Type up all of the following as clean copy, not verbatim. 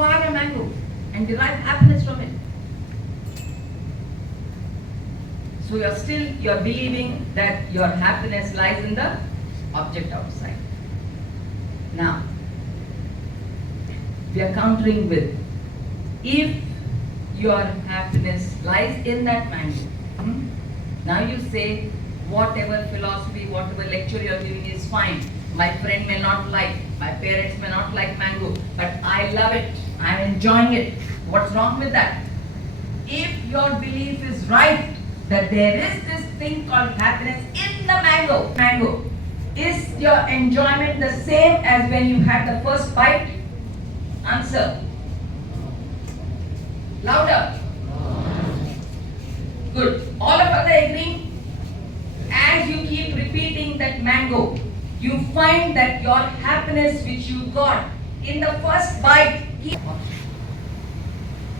acquire a mango and derive happiness from it. So you're believing that your happiness lies in the object outside. Now, we are countering with, if your happiness lies in that mango, now you say, whatever philosophy, whatever lecture you are giving is fine. My friend may not like, my parents may not like mango, but I love it, I am enjoying it. What's wrong with that? If your belief is right, that there is this thing called happiness in the mango, is your enjoyment the same as when you had the first bite? Answer. Louder. Good. All of us are agreeing? As you keep repeating that mango, you find that your happiness which you got in the first bite,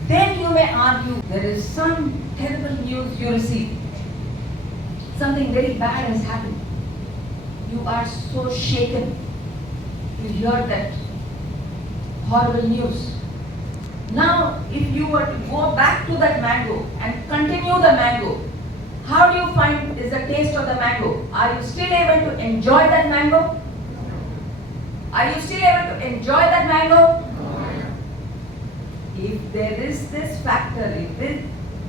then you may argue there is some terrible news you receive. Something very bad has happened. You are so shaken. You hear that horrible news. Now, if you were to go back to that mango and continue the mango, how do you find is the taste of the mango? Are you still able to enjoy that mango? Are you still able to enjoy that mango? If there is this factor, if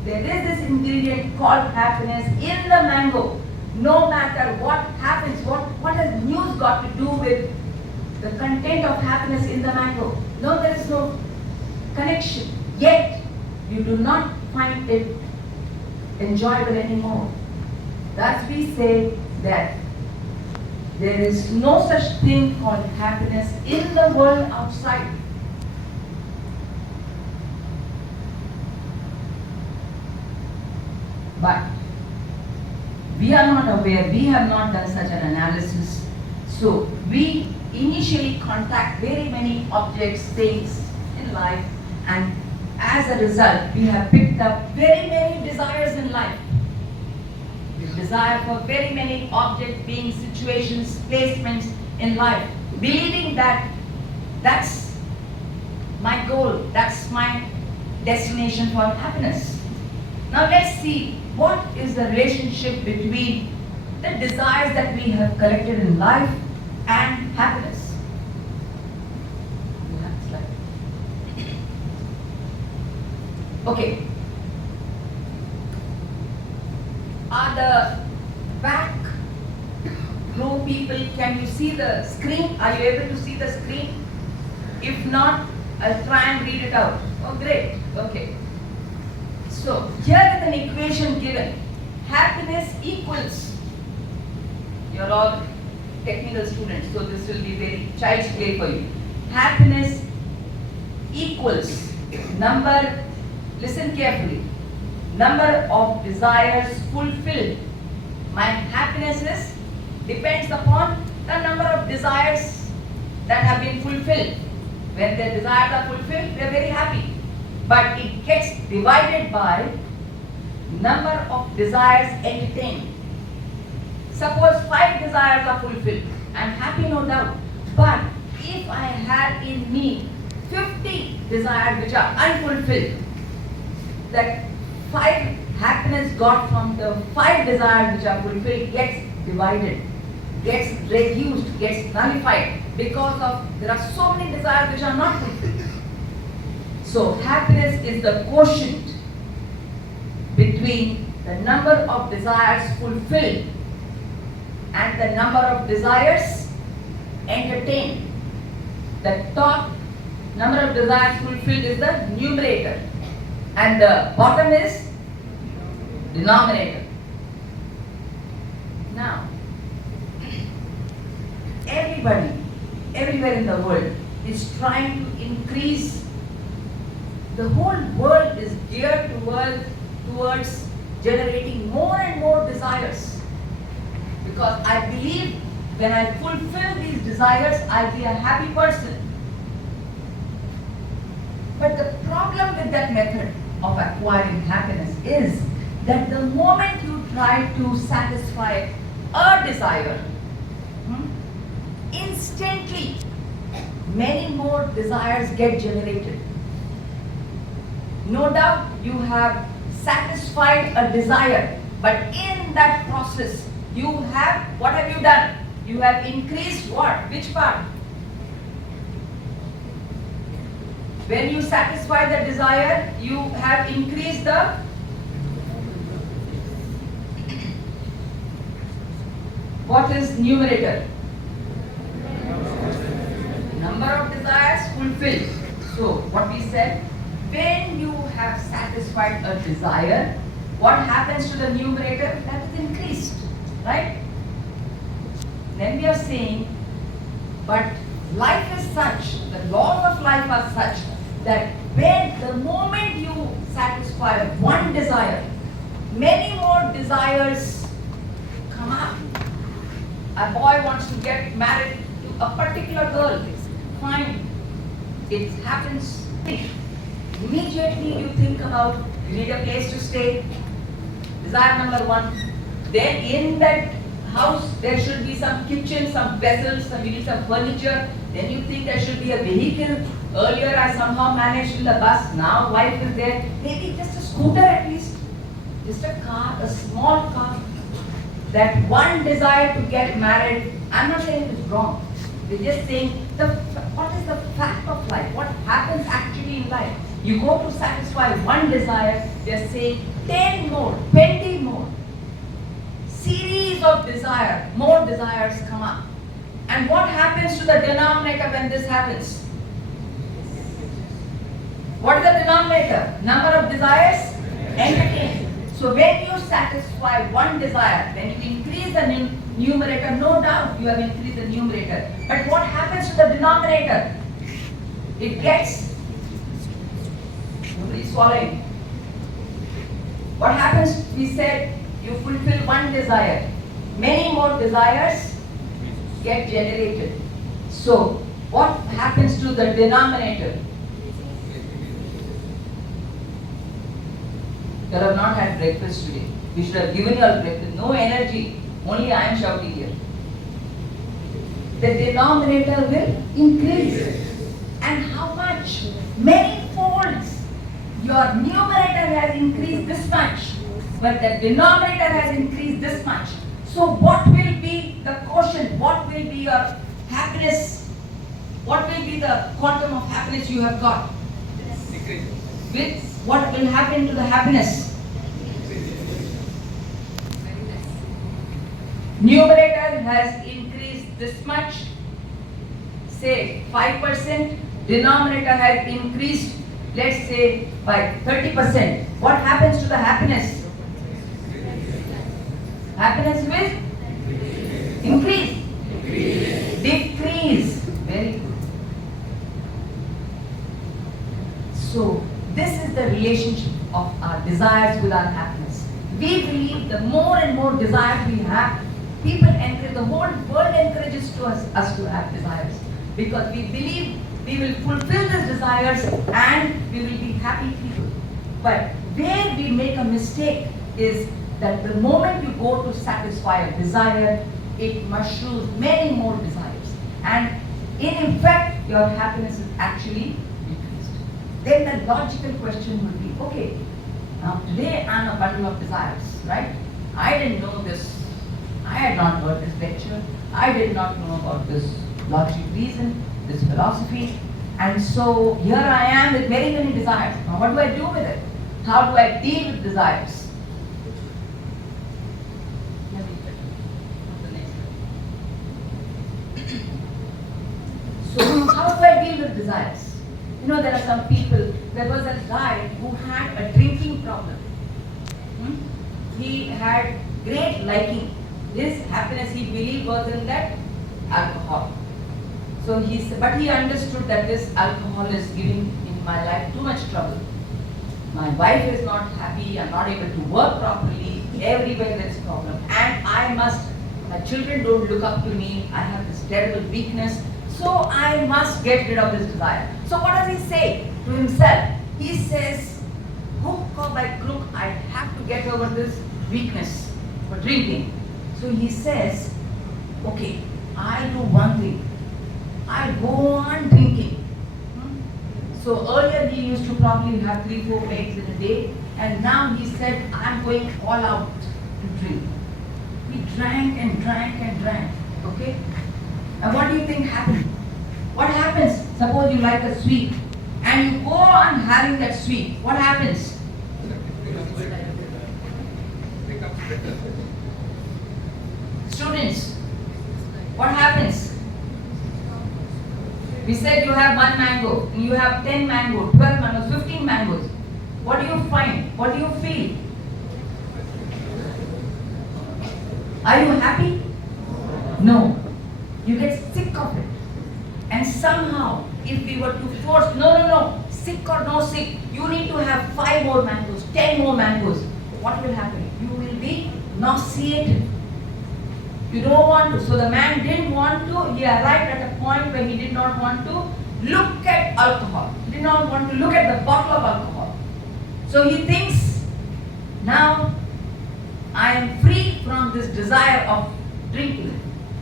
there is this ingredient called happiness in the mango, no matter what happens, what has news got to do with the content of happiness in the mango? No, there is no connection. Yet, you do not find it enjoyable anymore. Thus we say that there is no such thing called happiness in the world outside. But we are not aware, we have not done such an analysis. So we initially contact very many objects, things in life, and as a result, we have picked up very many desires in life. We desire for very many object beings, situations, placements in life, believing that that's my goal, that's my destination for happiness. Now let's see what is the relationship between the desires that we have collected in life and happiness. Okay. Are the back row people, can you see the screen? Are you able to see the screen? If not, I'll try and read it out. Oh, great. Okay. So, here is an equation given. Happiness equals, you're all technical students, so this will be very child's play for you. Happiness equals number, listen carefully, number of desires fulfilled. My happiness depends upon the number of desires that have been fulfilled. When the desires are fulfilled, we are very happy. But it gets divided by number of desires entertained. Suppose 5 desires are fulfilled. I am happy, no doubt. But if I had in me 50 desires which are unfulfilled, that 5 happiness got from the 5 desires which are fulfilled gets divided, gets reduced, gets nullified, because of there are so many desires which are not fulfilled. So happiness is the quotient between the number of desires fulfilled and the number of desires entertained. The top number of desires fulfilled is the numerator and the bottom is denominator. Now, everybody, everywhere in the world is trying to increase. The whole world is geared towards generating more and more desires. Because I believe when I fulfill these desires, I'll be a happy person. But the problem with that method of acquiring happiness is that the moment you try to satisfy a desire, instantly many more desires get generated. No doubt you have satisfied a desire, but in that process, what have you done? You have increased what? Which part? When you satisfy the desire, you have increased the what is numerator? Number of desires fulfilled. So what we said, when you have satisfied a desire, what happens to the numerator? That is increased, right? Then we are saying, but life is such, the laws of life are such that when the moment you satisfy one desire, many more desires come up. A boy wants to get married to a particular girl. Fine. It happens. Immediately you think about, you need a place to stay. Desire number one. Then in that house there should be some kitchen, some vessels, you need some furniture. Then you think there should be a vehicle. Earlier I somehow managed in the bus. Now wife is there. Maybe just a scooter at least. Just a car, a small car. That one desire to get married, I'm not saying it is wrong. We're just saying what is the fact of life? What happens actually in life? You go to satisfy one desire, they're saying 10 more, 20 more. Series of desire, more desires come up. And what happens to the denominator when this happens? What is the denominator? Number of desires? Entertained. So when you satisfy one desire, when you increase the numerator, no doubt you have increased the numerator. But what happens to the denominator? It gets, nobody is swallowing. What happens? We said you fulfill one desire. Many more desires get generated. So what happens to the denominator? You have not had breakfast today. We should have given you all breakfast. No energy. Only I am shouting here. The denominator will increase. And how much? Many folds. Your numerator has increased this much, but the denominator has increased this much. So what will be the quotient? What will be your happiness? What will be the quantum of happiness you have got? With what will happen to the happiness? Numerator has increased this much, say 5%. Denominator has increased, let's say, by 30%. What happens to the happiness? Happiness will increase. Decrease. Very good. So, this is the relationship of our desires with our happiness. We believe the more and more desires we have, people encourage, the whole world encourages us to have desires. Because we believe we will fulfill these desires and we will be happy people. But where we make a mistake is that the moment you go to satisfy a desire, it mushrooms many more desires. And in effect, your happiness is actually decreased. Then the logical question would be, okay, now today I'm a bundle of desires, right? I didn't know this. I had not heard this lecture. I did not know about this logic reason, this philosophy. And so here I am with very many desires. Now what do I do with it? How do I deal with desires? So how do I deal with desires? You know, there are some people, there was a guy who had a drinking problem. He had great liking. His happiness, he believed, was in that alcohol. So but he understood that this alcohol is giving in my life too much trouble. My wife is not happy, I'm not able to work properly, everywhere there is problem. And my children don't look up to me, I have this terrible weakness, so I must get rid of this desire. So what does he say to himself? He says, hook or by crook, I have to get over this weakness for drinking. So he says, okay, I do one thing. I go on drinking. So earlier he used to probably have 3-4 plates in a day, and now he said, I'm going all out to drink. He drank and drank and drank. Okay? And what do you think happened? What happens? Suppose you like a sweet and you go on having that sweet. What happens? Students, what happens? We said you have 1 mango, you have 10 mangoes, 12 mangoes, 15 mangoes. What do you find? What do you feel? Are you happy? No. You get sick of it. And somehow, if we were to force, no, sick or no sick, you need to have 5 more mangoes, 10 more mangoes. What will happen? You will be nauseated. You don't want to. So the man didn't want to. He arrived at a point where he did not want to look at alcohol. He did not want to look at the bottle of alcohol. So he thinks, now I am free from this desire of drinking,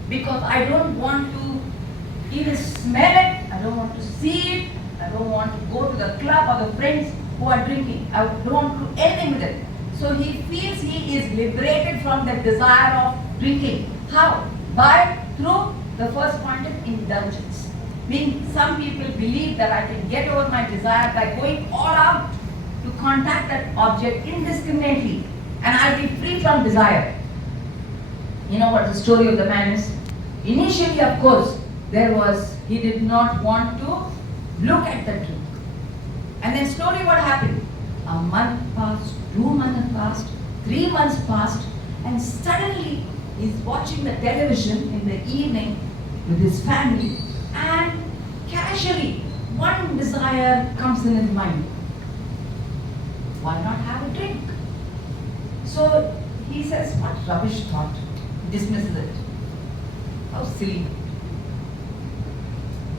because I don't want to even smell it, I don't want to see it, I don't want to go to the club or the friends who are drinking. I don't want to do anything with it. So he feels he is liberated from the desire of drinking. How? Through the first point of indulgence. Meaning some people believe that I can get over my desire by going all out to contact that object indiscriminately, and I'll be free from desire. You know what the story of the man is? Initially, of course, he did not want to look at the drink. And then slowly what happened? A month passed, 2 months passed, 3 months passed, and suddenly he's watching the television in the evening with his family, and casually one desire comes in his mind. Why not have a drink? So he says, what rubbish thought. Dismisses it. How silly.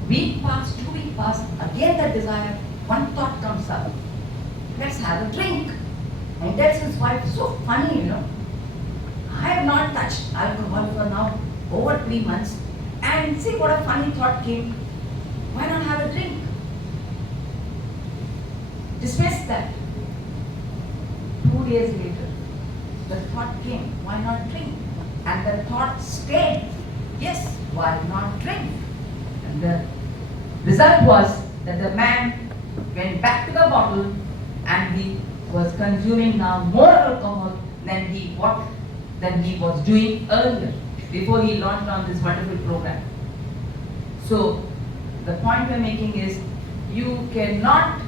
Week passed, 2 weeks passed, again that desire, one thought comes up. Let's have a drink. And he tells his wife, so funny, you know. I have not touched alcohol for now over 3 months. And see what a funny thought came. Why not have a drink? Dismiss that. 2 days later, the thought came, why not drink? And the thought stayed, yes, why not drink? And the result was that the man went back to the bottle and he was consuming now more alcohol than he was doing earlier, before he launched on this wonderful program. So the point we're making is, you cannot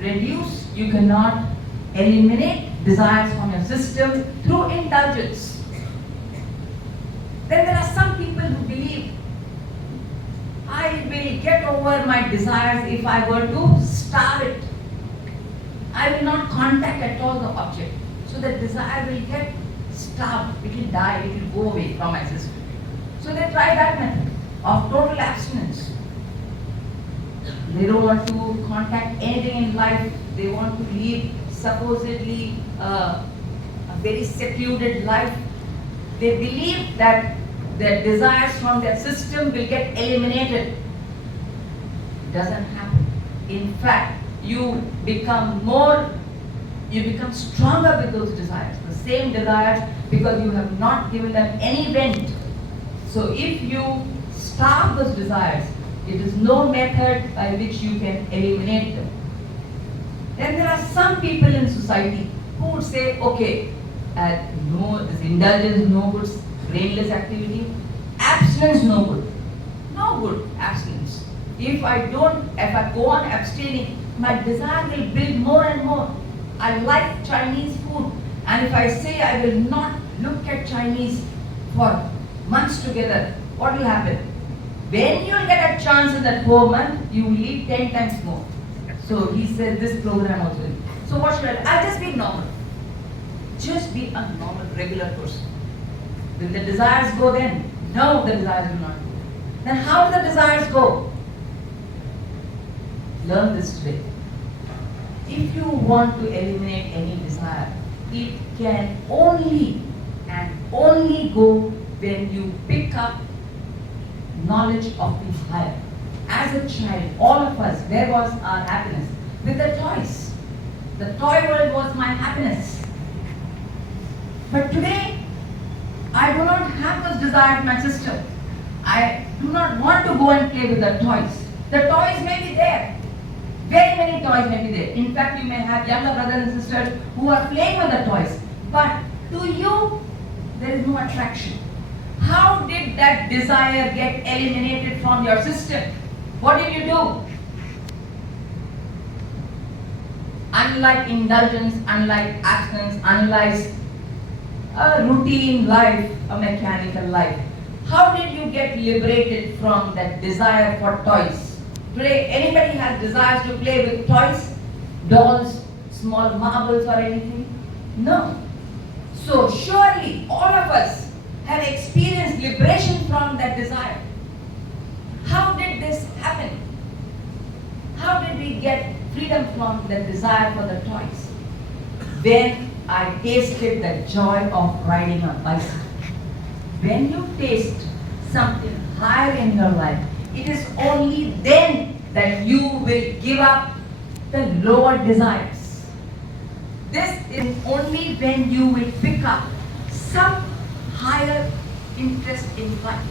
reduce, you cannot eliminate desires from your system through indulgence. Then there are some people who believe, I will get over my desires if I were to starve it. I will not contact at all the object. So the desire will get starved, it will die, it will go away from my system. So they try that method of total abstinence. They don't want to contact anything in life. They want to lead supposedly a very secluded life. They believe that their desires from their system will get eliminated. It doesn't happen. In fact, you become stronger with those desires, the same desires, because you have not given them any vent. So if you starve those desires, it is no method by which you can eliminate them. Then there are some people in society who would say, okay, no, this indulgence no good, brainless activity, abstinence no good. No good abstinence. If I go on abstaining, my desire will build more and more. I like Chinese food, and if I say I will not look at Chinese for months together, what will happen? When you will get a chance in that 4 months, you will eat 10 times more. So he said this program also. So what should I do? I'll just be normal. Just be a normal, regular person. Will the desires go then? No, the desires will not go. Then how do the desires go? Learn this today. If you want to eliminate any desire, it can only and only go when you pick up knowledge of the higher. As a child, all of us, where was our happiness? With the toys. The toy world was my happiness. But today, I do not have those desires in my system. I do not want to go and play with the toys. The toys may be there. Very many toys may be there. In fact, you may have younger brothers and sisters who are playing with the toys. But to you, there is no attraction. How did that desire get eliminated from your system? What did you do? Unlike indulgence, unlike abstinence, unlike a routine life, a mechanical life, how did you get liberated from that desire for toys? Today, anybody has desires to play with toys, dolls, small marbles or anything? No. So surely all of us have experienced liberation from that desire. How did this happen? How did we get freedom from the desire for the toys? When I tasted the joy of riding a bicycle. When you taste something higher in your life, it is only then that you will give up the lower desires. This is only when you will pick up some higher interest in life.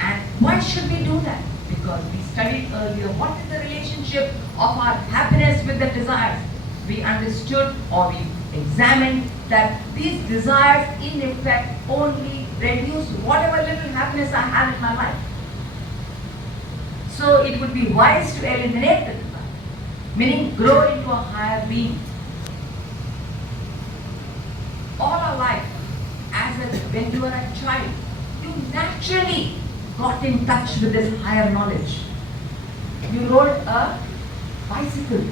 And why should we do that? Because we studied earlier what is the relationship of our happiness with the desires. We understood or we examined that these desires in effect only reduce whatever little happiness I have in my life. So it would be wise to eliminate the desire, meaning grow into a higher being. All our life, when you were a child, you naturally got in touch with this higher knowledge. You rode a bicycle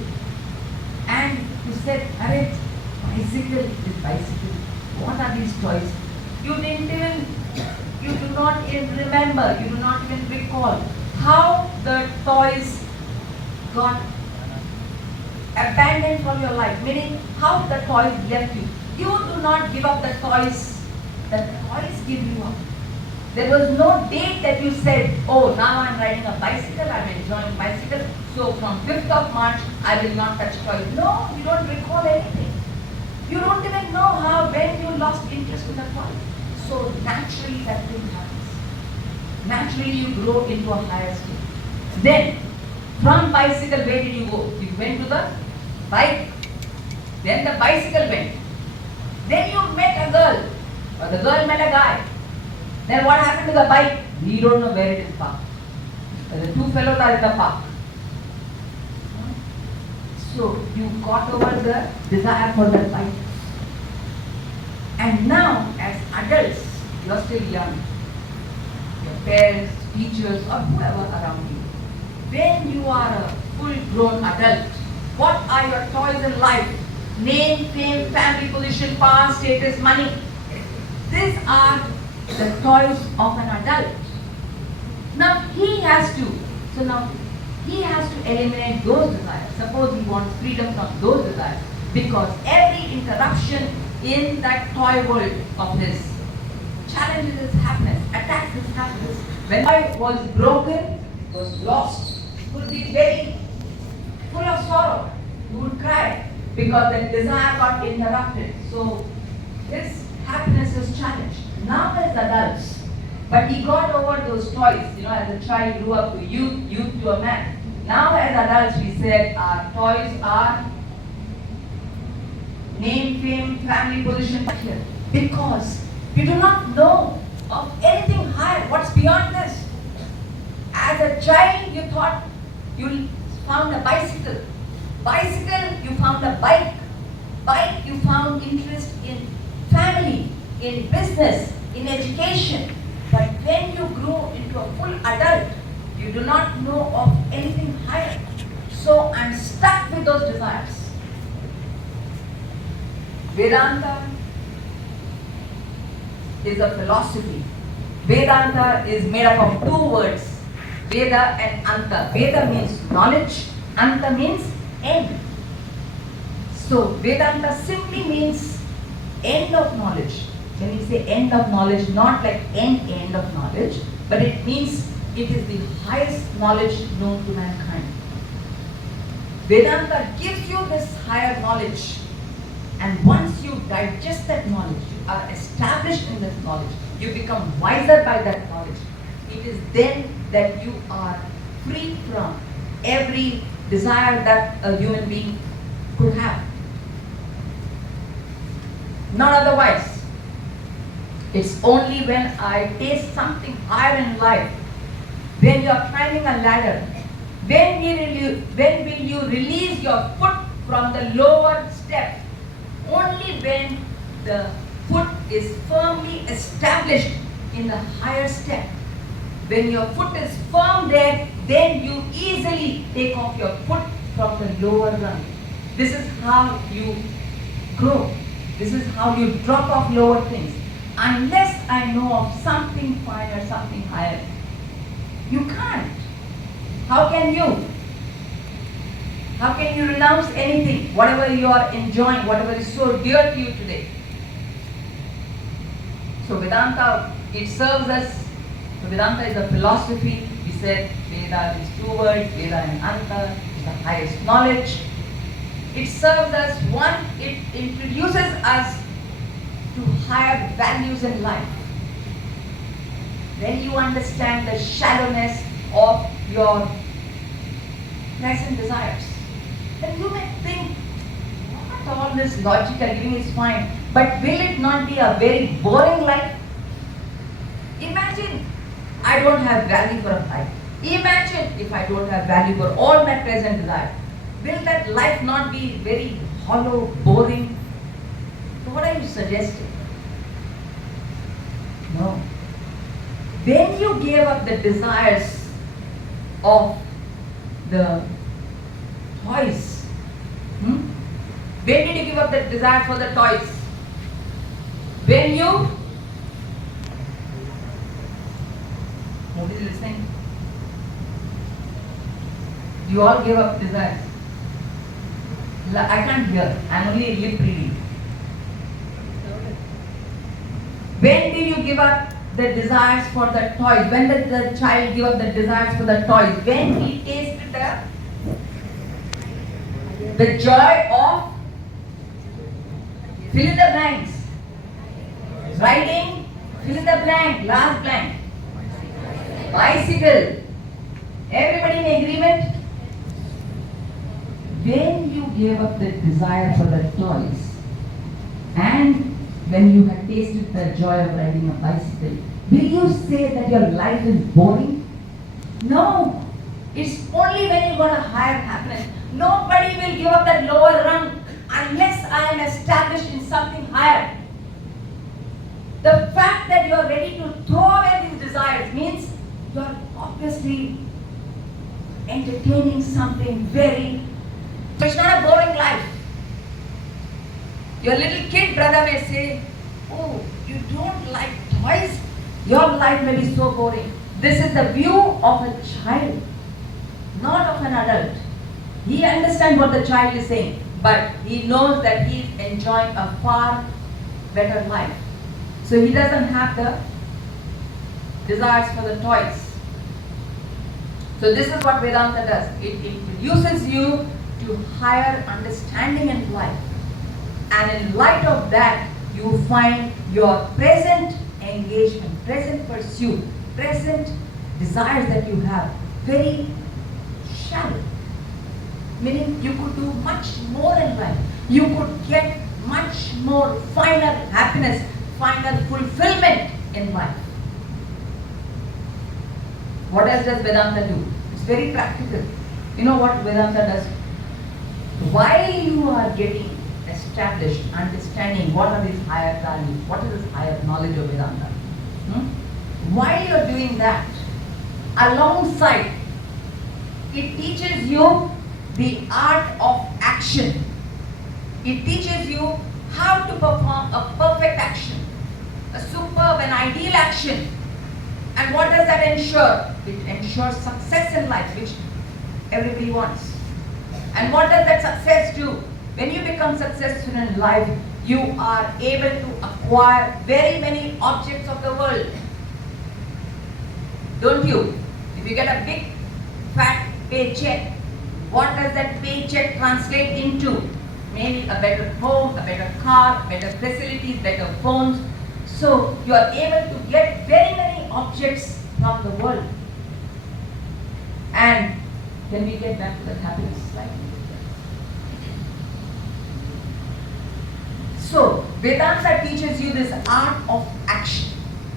and you said, "Arey, bicycle is bicycle. What are these toys?" You do not even remember, you do not even recall how the toys got abandoned from your life, meaning how the toys left you. You do not give up the toys give you up. There was no date that you said, "Oh, now I'm riding a bicycle, I'm enjoying bicycle, so from 5th of March, I will not touch toys." No, you don't recall anything. You don't even know when you lost interest in the toys. So naturally that thing happens. Naturally you grow into a higher state. Then, from bicycle, where did you go? You went to the bike. Then the bicycle went. Then you met a girl, or the girl met a guy. Then what happened to the bike? We don't know where it is parked. The two fellows are in the park. So you got over the desire for the bike. And now, as adults, you are still young. Your parents, teachers, or whoever around you. When you are a full-grown adult, what are your toys in life? Name, fame, family, position, power, status, money. These are the toys of an adult. Now he has to eliminate those desires. Suppose he wants freedom from those desires, because every interruption in that toy world of his challenges his happiness, attacks his happiness. When I was broken, was lost, would be very full of sorrow. He would cry because that desire got interrupted. So his happiness was challenged. Now as adults, but he got over those toys. As a child grew up to youth to a man. Now as adults, we said our toys are name, fame, family, position, here. Because you do not know of anything higher. What's beyond this? As a child, you thought you found a bicycle. Bicycle, you found a bike. Bike, you found interest in family, in business, in education. But when you grow into a full adult, you do not know of anything higher. So I'm stuck with those desires. Vedanta is a philosophy. Vedanta is made up of two words, Veda and Anta. Veda means knowledge, Anta means end. So Vedanta simply means end of knowledge. When we say end of knowledge, not like end of knowledge, but it means It is the highest knowledge known to mankind. Vedanta gives you this higher knowledge, and once you digest that knowledge, you are established in this knowledge, you become wiser by that knowledge. It is then that you are free from every desire that a human being could have. Not otherwise. It's only when I taste something higher in life, when you are climbing a ladder, when will you release your foot from the lower step? Only when the foot is firmly established in the higher step. When your foot is firm there, then you easily take off your foot from the lower rung. This is how you grow. This is how you drop off lower things. Unless I know of something finer, something higher, you can't. How can you? How can you renounce anything, whatever you are enjoying, whatever is so dear to you today? So Vedanta, it serves us. Vedanta is a philosophy. We said Veda is two words, Veda and Anta is the highest knowledge. It serves us, one, it introduces us to higher values in life. When you understand the shallowness of your present desires, then you may think, what all this logic are giving is fine, but will it not be a very boring life? Imagine I don't have value for a life. Imagine if I don't have value for all my present desires. Will that life not be very hollow, boring? So what are you suggesting? No. When you gave up the desires of the toys, when did you give up the desire for the toys? When you, nobody is listening? You all gave up desires. I can't hear. I'm only lip reading. When did you give up the desires for the toys? When did the child give up the desires for the toys? When he tasted the joy of fill in the blanks. Writing, fill in the blank, last blank. Bicycle. Everybody in agreement? When you gave up the desire for the toys, and when you had tasted the joy of riding a bicycle, will you say that your life is boring? No. It's only when you got a higher happiness. Nobody will give up that lower rung unless I am established in something higher. The fact that you are ready to throw away these desires means you are obviously entertaining something very. It's not a boring life. Your little kid brother may say, oh, you don't like toys? Your life may be so boring. This is the view of a child, not of an adult. He understands what the child is saying, but he knows that he is enjoying a far better life. So he doesn't have the desires for the toys. So this is what Vedanta does. It introduces you to higher understanding in life. And in light of that, you find your present engagement, present pursuit, present desires that you have very shallow. Meaning you could do much more in life. You could get much more finer happiness, finer fulfillment in life. What else does Vedanta do? It's very practical. You know what Vedanta does? While you are getting established, understanding what are these higher values, what is this higher knowledge of Vedanta, while you are doing that, alongside, it teaches you the art of action. It teaches you how to perform a perfect action, a superb and ideal action. And what does that ensure? It ensures success in life, which everybody wants. And what does that success do? When you become successful in life, you are able to acquire very many objects of the world. Don't you? You get a big fat paycheck. What does that paycheck translate into? Maybe a better home, a better car, better facilities, better phones. So you are able to get very many objects from the world. And can we get back to the happiness slide? So Vedanta teaches you this art of action.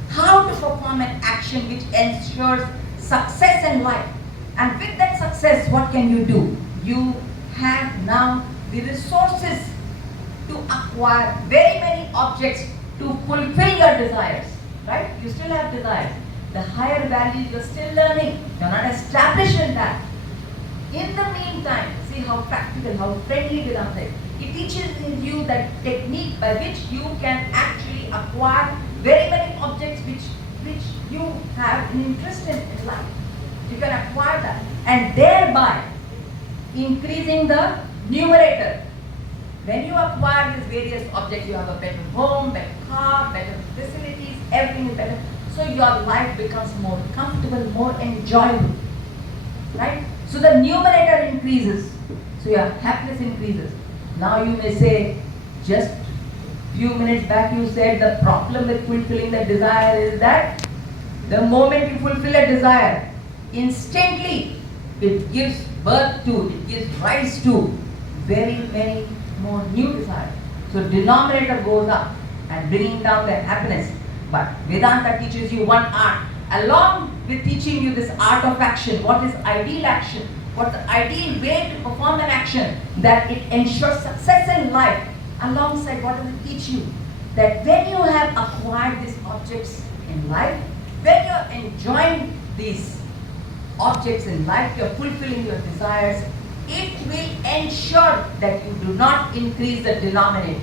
How to perform an action which ensures success in life. And with that success, what can you do? You have now the resources to acquire very many objects to fulfill your desires. Right? You still have desires. The higher values you're still learning. You're not established in that. In the meantime, see how practical, how friendly Vedanta is. It teaches you that technique by which you can actually acquire very many objects which you have an interest in life. You can acquire that and thereby increasing the numerator. When you acquire these various objects, you have a better home, better car, better facilities, everything is better. So your life becomes more comfortable, more enjoyable. Right? So the numerator increases. So your happiness increases. Now you may say, just few minutes back you said the problem with fulfilling the desire is that the moment you fulfill a desire, instantly it gives birth to, it gives rise to very many more new desires. So denominator goes up and bringing down the happiness. But Vedanta teaches you one art. Along with teaching you this art of action, what is ideal action? What's the ideal way to perform an action that it ensures success in life? Alongside, what does it teach you? That when you have acquired these objects in life, when you're enjoying these objects in life, you're fulfilling your desires, it will ensure that you do not increase the denominator.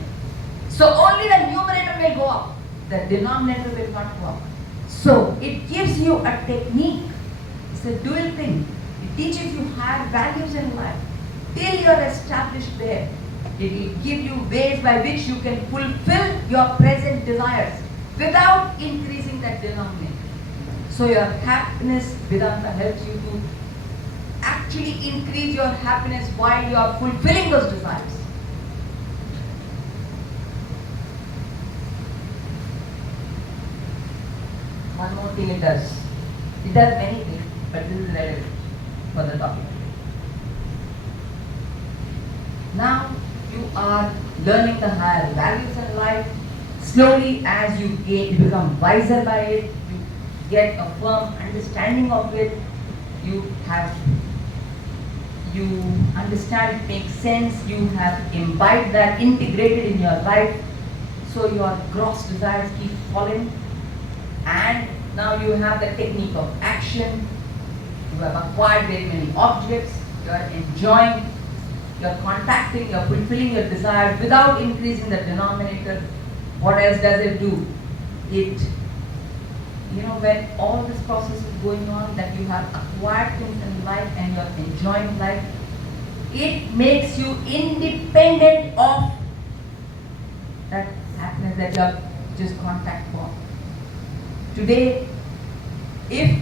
So only the numerator will go up, the denominator will not go up. So it gives you a technique. It's a dual thing. It teaches you higher values in life. Till you're established there, it will give you ways by which you can fulfill your present desires without increasing that denominator. So your happiness, Vedanta helps you to actually increase your happiness while you are fulfilling those desires. One more thing it does. It does many things, but this is relevant for the topic. Now you are learning the higher values in life. Slowly as you become wiser by it, you get a firm understanding of it, you understand it makes sense, you have imbibed that, integrated in your life, so your gross desires keep falling, and now you have the technique of action, you have acquired very many objects, you are enjoying, you are contacting, you are fulfilling your desires without increasing the denominator. What else does it do? It, when all this process is going on, that you have acquired things in life and you are enjoying life, it makes you independent of that happiness that you have just contact for. Today, if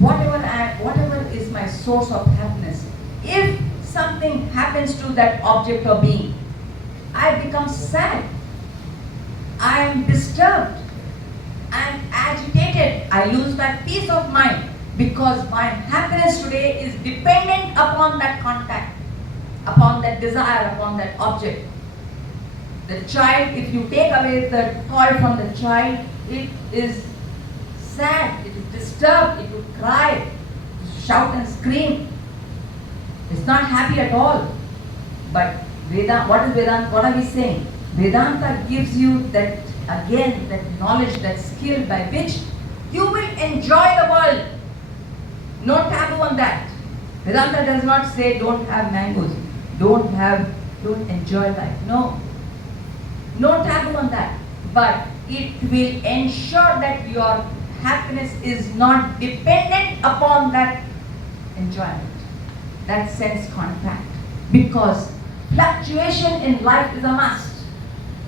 whatever is my source of happiness, if something happens to that object or being, I become sad, I am disturbed, I am agitated, I lose my peace of mind because my happiness today is dependent upon that contact, upon that desire, upon that object. The child, if you take away the toy from the child, it is sad, it is disturbed, it would cry, shout and scream. It's not happy at all. But what is Vedanta? What are we saying? Vedanta gives you that, again, that knowledge, that skill by which you will enjoy the world. No taboo on that. Vedanta does not say don't have mangoes, don't enjoy life. No taboo on that. But it will ensure that your happiness is not dependent upon that enjoyment, that sense contact. Because fluctuation in life is a must.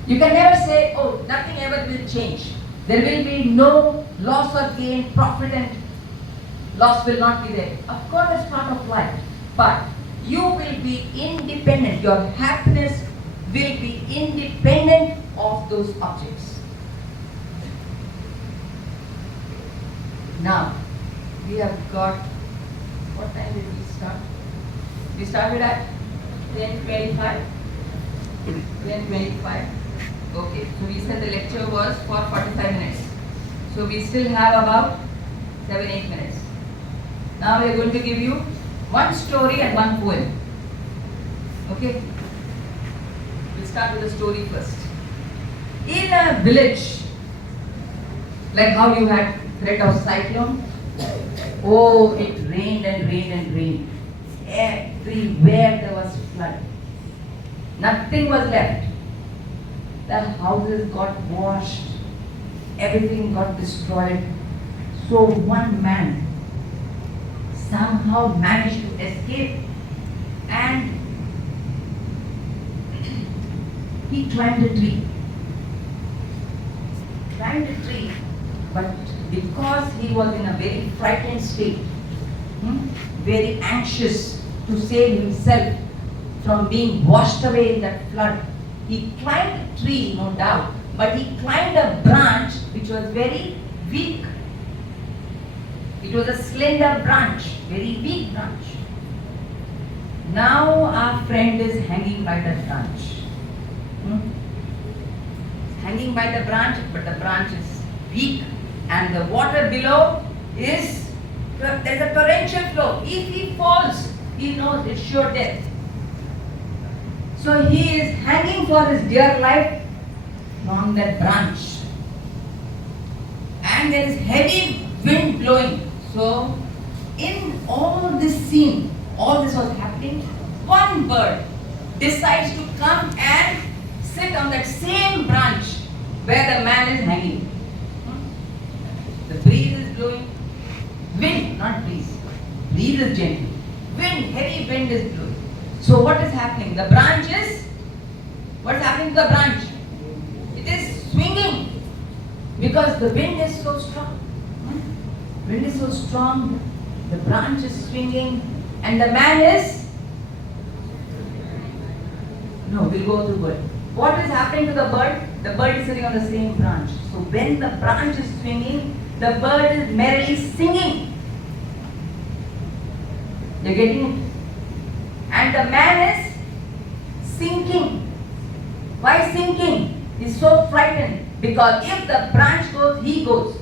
You can never say, oh, nothing ever will change. There will be no loss or gain, profit and Loss will not be there. Of course, it's part of life. But you will be independent. Your happiness will be independent of those objects. Now, we have got, what time did we start? We started at 10:25. 10:25. Okay, so we said the lecture was for 45 minutes. So we still have about 7-8 minutes. Now we are going to give you one story and one poem. Okay? We'll start with the story first. In a village, like how you had threat of cyclone, oh, it rained and rained and rained. Everywhere there was flood. Nothing was left. The houses got washed. Everything got destroyed. So one man somehow managed to escape and he climbed a tree. But because he was in a very frightened state, very anxious to save himself from being washed away in that flood, he climbed a tree, no doubt, but he climbed a branch which was very weak. It was a slender branch, very weak branch. Now our friend is hanging by the branch. Hanging by the branch, but the branch is weak and the water below is, there's a torrential flow. If he falls, he knows it's sure death. So he is hanging for his dear life from that branch. And there is heavy wind blowing. So in all this scene, all this was happening, one bird decides to come and sit on that same branch where the man is hanging. The breeze is blowing. Wind, not breeze. Breeze is gentle. Wind, heavy wind is blowing. So what is happening? The branch is, what's happening to the branch? It is swinging because the wind is so strong. Wind is so strong, the branch is swinging and the man is, no, we'll go to bird. What is happening to the bird? The bird is sitting on the same branch. So when the branch is swinging, the bird is merrily singing. You're getting it? And the man is sinking. Why sinking? He's so frightened because if the branch goes, he goes.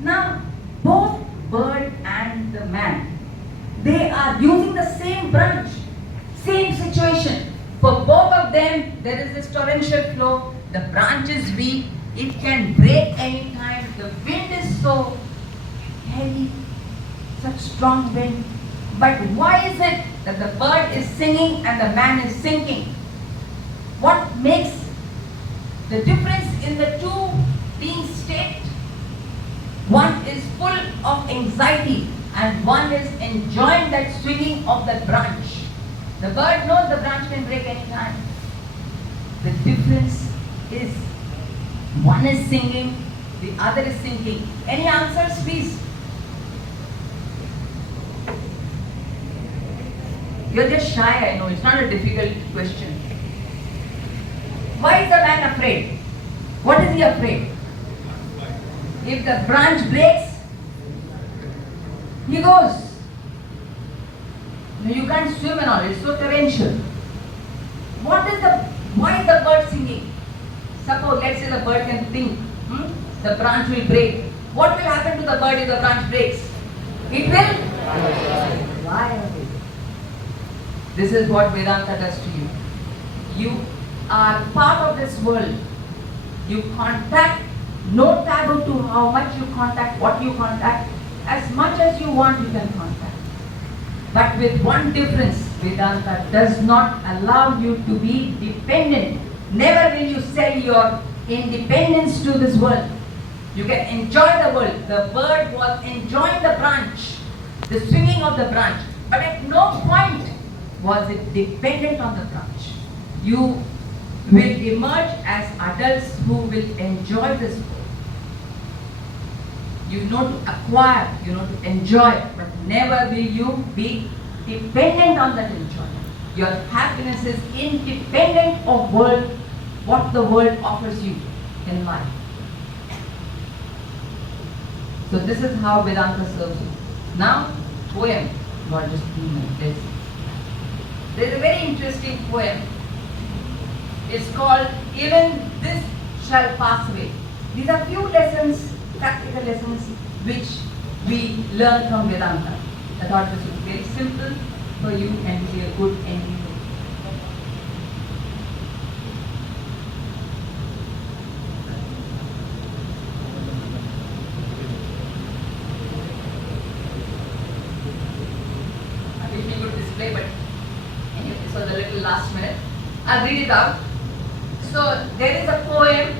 Now, both bird and the man, they are using the same branch, same situation. For both of them, there is this torrential flow. The branch is weak. It can break any time. The wind is so heavy, such strong wind. But why is it that the bird is singing and the man is sinking? What makes the difference in the two being state? One is full of anxiety and one is enjoying that swinging of the branch. The bird knows the branch can break any time. The difference is one is singing, the other is sinking. Any answers, please? You're just shy, I know. It's not a difficult question. Why is the man afraid? What is he afraid? If the branch breaks, he goes. You can't swim and all, it's so torrential. Why is the bird singing? Suppose, let's say the bird can think, the branch will break. What will happen to the bird if the branch breaks? It will fly away. This is what Vedanta does to you. You are part of this world. You contact, no taboo to how much you contact, what you contact. As much as you want, you can contact. But with one difference, Vedanta does not allow you to be dependent. Never will you sell your independence to this world. You can enjoy the world. The bird was enjoying the branch, the swinging of the branch. But at no point was it dependent on the branch. You will emerge as adults who will enjoy this world. You know to acquire, you know to enjoy, but never will you be dependent on that enjoyment. Your happiness is independent of what the world offers you in life. So this is how Vedanta serves you. Now, poem. Not just 2 minutes. There's a very interesting poem. It's called Even This Shall Pass Away. These are few lessons, practical lessons, which we learn from Vedanta. I thought this was very simple for you and be a good ending. I wish we could display, but anyway, this was a little last minute. I'll read it out. So there is a poem.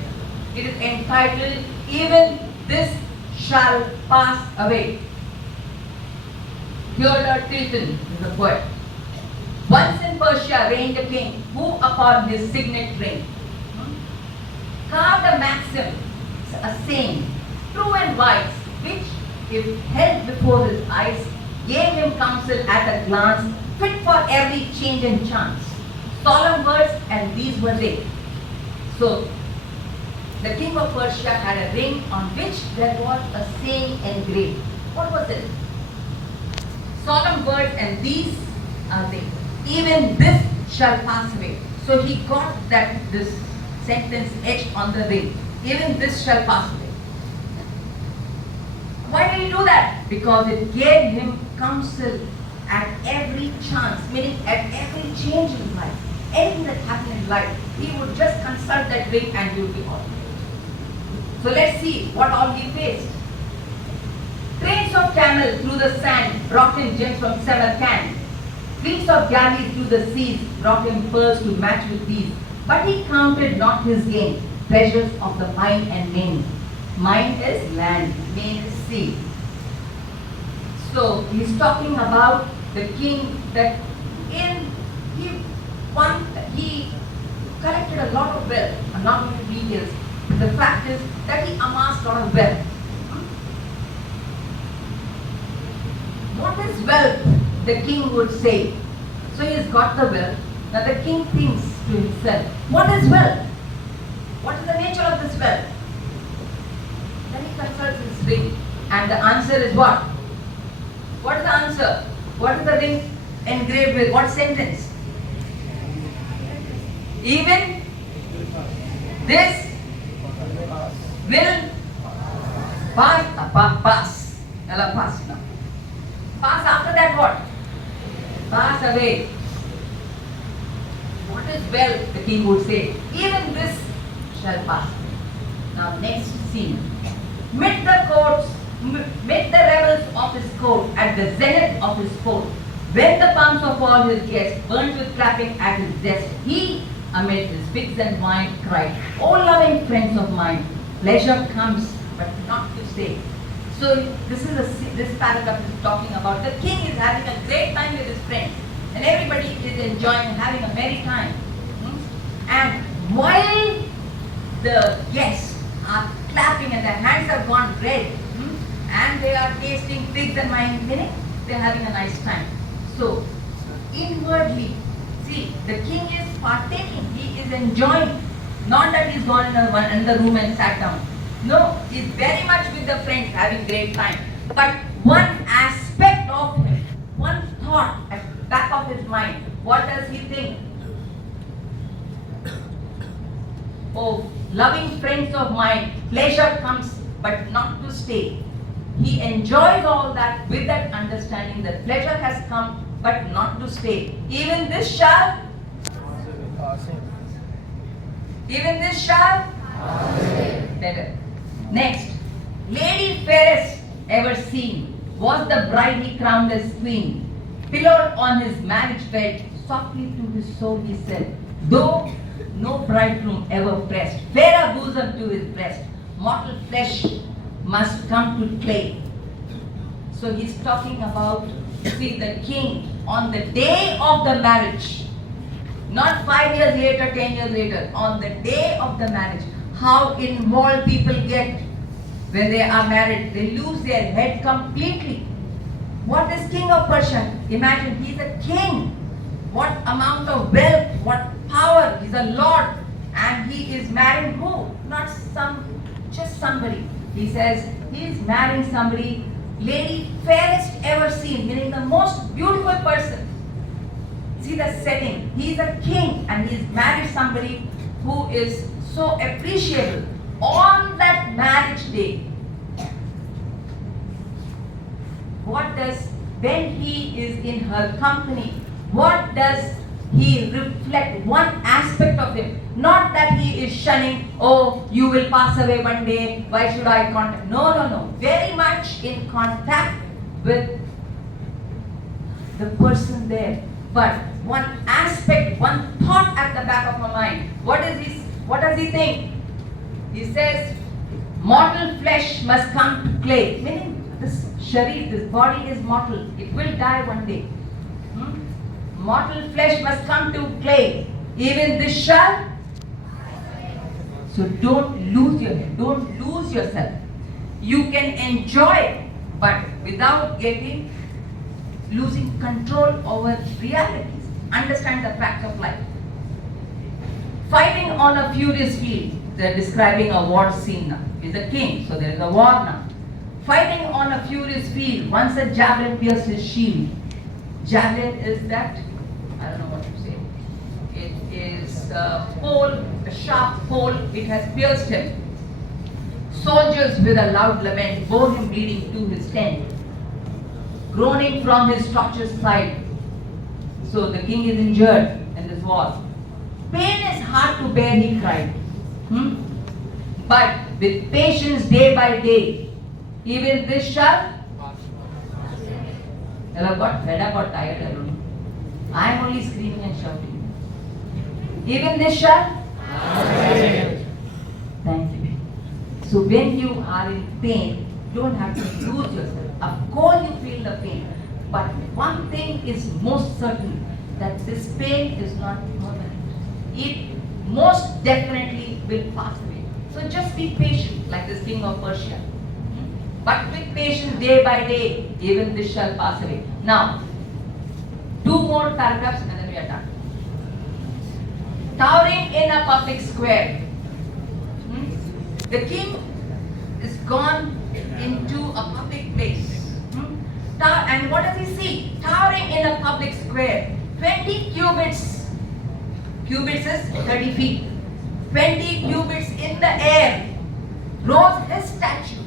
It is entitled Even This Shall Pass Away. Theodore Tilton is the poet. Once in Persia reigned a king who upon his signet ring carved a maxim, a saying, true and wise, which if held before his eyes, gave him counsel at a glance, fit for every change and chance. Solemn words, and these were they. So, the king of Persia had a ring on which there was a saying engraved. What was it? Solemn words, and these are they. Even this shall pass away. So he got this sentence etched on the ring. Even this shall pass away. Why did he do that? Because it gave him counsel at every chance, meaning at every change in life. Anything that happened in life, he would just consult that ring and he would be all right. So let's see what all he faced. Trains of camel through the sand brought him gems from Samarkand. Fleets of galleys through the seas brought him pearls to match with these. But he counted not his gain, treasures of the mind and main. Mind is land, main is sea. So he's talking about the king that he collected a lot of wealth. I'm not going to details. The fact is that he amassed a lot of wealth. What is wealth? The king would say. So he's got the wealth. Now the king thinks to himself, what is wealth? What is the nature of this wealth? Then he consults his ring, and the answer is what? What is the answer? What is the ring engraved with? What sentence? Even this will pass. Pass now. Pass after that what? Pass away. What is wealth? The king would say. Even this shall pass. Now next scene. Mid the rebels of his court at the zenith of his sport, when the palms of all his guests burnt with clapping at his desk, he, amid his figs and wine, cried, O loving friends of mine, pleasure comes, but not to stay. So this paragraph is talking about the king is having a great time with his friends, and everybody is enjoying and having a merry time. And while the guests are clapping and their hands have gone red, and they are tasting figs and wine, meaning they are having a nice time. So inwardly, see, the king is partaking, he is enjoying. Not that he's gone in another room and sat down. No, he's very much with the friends having great time. But one aspect of him, one thought at the back of his mind, what does he think? Oh, loving friends of mine, pleasure comes but not to stay. He enjoys all that with that understanding that pleasure has come but not to stay. Even this shall better. Next, lady fairest ever seen was the bride he crowned as queen. Pillowed on his marriage bed, softly to his soul he said, though no bridegroom ever pressed fairer bosom to his breast, mortal flesh must come to clay. So he's talking about, see, the king on the day of the marriage, not 5 years later, 10 years later, on the day of the marriage, how involved people get when they are married, they lose their head completely. What is king of Persia? Imagine, he's a king. What amount of wealth, what power, he's a lord. And he is marrying who? Not just somebody. He says, he is marrying somebody, lady fairest ever seen, meaning the most beautiful person. See the setting. He is a king and he is married somebody who is so appreciable. On that marriage day, what does, when he is in her company, what does he reflect? One aspect of him. Not that he is shunning, oh, you will pass away one day, why should I contact? No. Very much in contact with the person there. But one aspect, one thought at the back of my mind. What does he think? He says, mortal flesh must come to clay. Meaning, this sharir, this body is mortal. It will die one day. Mortal flesh must come to clay. Even this shall. So don't lose your head. Don't lose yourself. You can enjoy, but without losing control over realities. Understand the fact of life. Fighting on a furious field. They're describing a war scene now. He's a king, so there is a war now. Fighting on a furious field. Once a javelin pierced his shield. Javelin is that, I don't know what to say. It is a pole, a sharp pole. It has pierced him. Soldiers with a loud lament bore him bleeding to his tent, groaning from his tortured side. So the king is injured in this war. Pain is hard to bear, he cried. But with patience day by day, even this shall. Well, I got fed up or tired, I don't know. I am only screaming and shouting. Even this shall. Thank you. So when you are in pain, you don't have to lose yourself. Of course you feel the pain. But one thing is most certain, that this pain is not permanent. It most definitely will pass away. So just be patient, like this king of Persia. But with patience day by day, even this shall pass away. Now, 2 more paragraphs and then we are done. Towering in a public square. The king is gone into a public place. And what does he see? Towering in a public square. 20 cubits. Cubits is 30 feet. 20 cubits in the air rose his statue.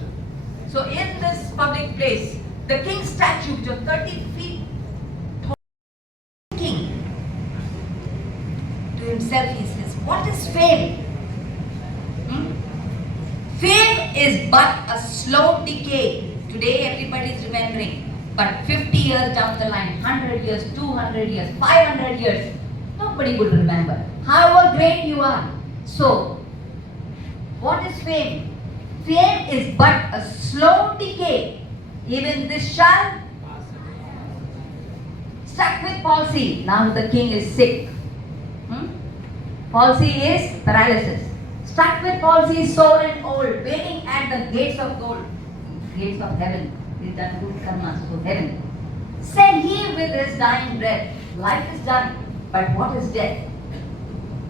So in this public place, the king's statue, which was 30 feet tall, king, to himself he says, what is fame? Fame is but a slow decay. Today everybody is remembering. But 50 years down the line, 100 years, 200 years, 500 years, nobody will remember. However great you are. So, what is fame? Fame is but a slow decay. Even this shall. Struck with palsy. Now the king is sick. Palsy is paralysis. Struck with palsy, sore and old, waiting at the gates of gold, gates of heaven. He's done good karma, so heaven. Said he with his dying breath, life is done, but what is death?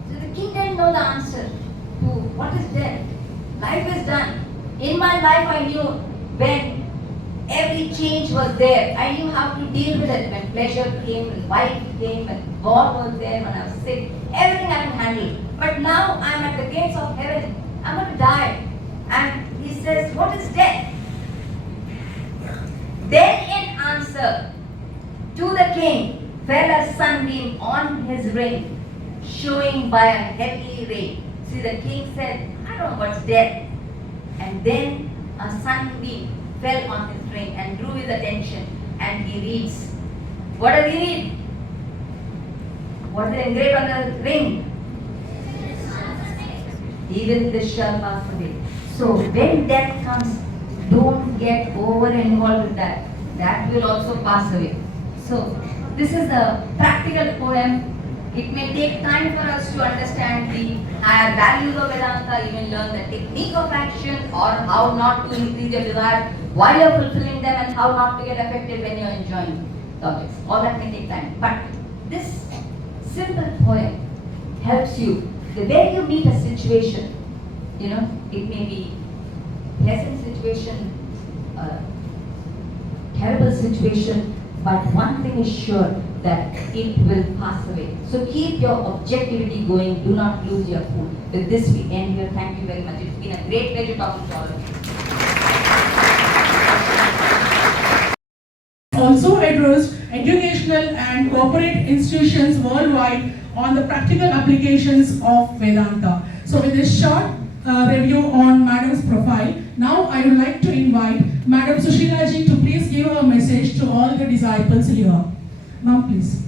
So the king didn't know the answer to what is death. Life is done. In my life I knew when every change was there, I knew how to deal with it. When pleasure came, when wife came, when war was there, when I was sick, everything I could handle. But now I'm at the gates of heaven. I'm going to die. And he says, what is death? Then in answer to the king fell a sunbeam on his ring, showing by a heavy ray. See, the king said, I don't know what's death. And then a sunbeam fell on his ring and drew his attention, and he reads. What does he read? What is engraved on the ring? Even this shall pass away. So when death comes, don't get over involved with that. That will also pass away. So this is a practical poem It may take time for us to understand the higher values of Vedanta, even learn the technique of action or how not to increase your desire while you're fulfilling them and how not to get affected when you're enjoying the objects. All that may take time. But this simple poem helps you. The way you meet a situation, it may be pleasant situation, terrible situation, but one thing is sure, that it will pass away. So keep your objectivity going, do not lose your cool. With this we end here. Thank you very much. It's been a great pleasure talking to all of you. Also addressed educational and corporate institutions worldwide on the practical applications of Vedanta. So with this short review on Madam's profile, now I would like to invite Madam Sushilaji to please give a message to all the disciples here. Ma'am, please.